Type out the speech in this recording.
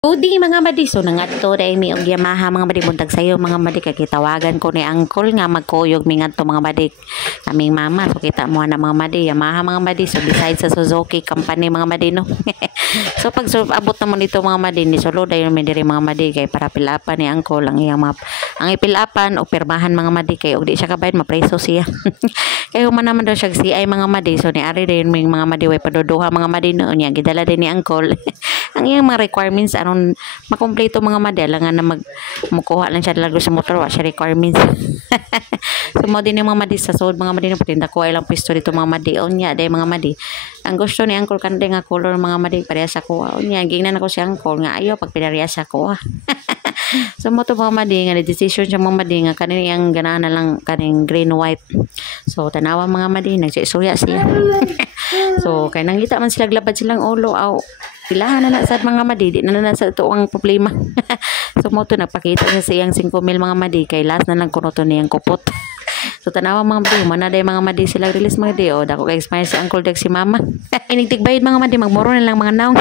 Udi mga madi, so nangadto dai mi og Yamaha mga madi, buntag sayo mga madi, kay kitawagan ko ni uncle nga magkuyog mi ngadto mga madi kaming mama. So kita mo na mga madi Yamaha mga madi, so besides sa Suzuki company mga madi no. So pag abot na mo dito mga madi, ni solo dayon mi diri mga madi kay para pilapan ni uncle ang iyang mga ang ipilapan o pirmahan mga madi, kay og di siya kabayad mapreso siya. Kay human naman daw siya CI mga madi, so ni ari dayon mi mga madi way paduduha mga madi no nya gidala din ni uncle. Ang iyang mga requirements aron makumpleto mga madi, alangan na mukuha lang siya lalo sa motor, wa siya requirements. So mo din yung mga madi sa sud mga madi, patinda ko ay lang pisto dito mga madi onya day mga madi. Ang gusto ni uncle kande nga color mga madi parehas ako onya, gingnan ako si uncle nga ayo pag pinarehas ako. So mo to mga madi nga decision siya mga madi nga kaning ang ganahan na lang kaning green white. So tanawa mga madi nagsisuya siya. So kay nangita man sila glabad silang ulo aw pilahan na sa mga madi, di na sa ito ang problema. So mo to nagpakita niya sa iyang 5,000 mga madi, kay last na lang kuno to niyang kupot. So tanawa mga madi, manaday mga madi sila release mga di, o dako kay expire si uncle dek si mama. Inigtigbayad mga madi, magmuro na lang mga naong.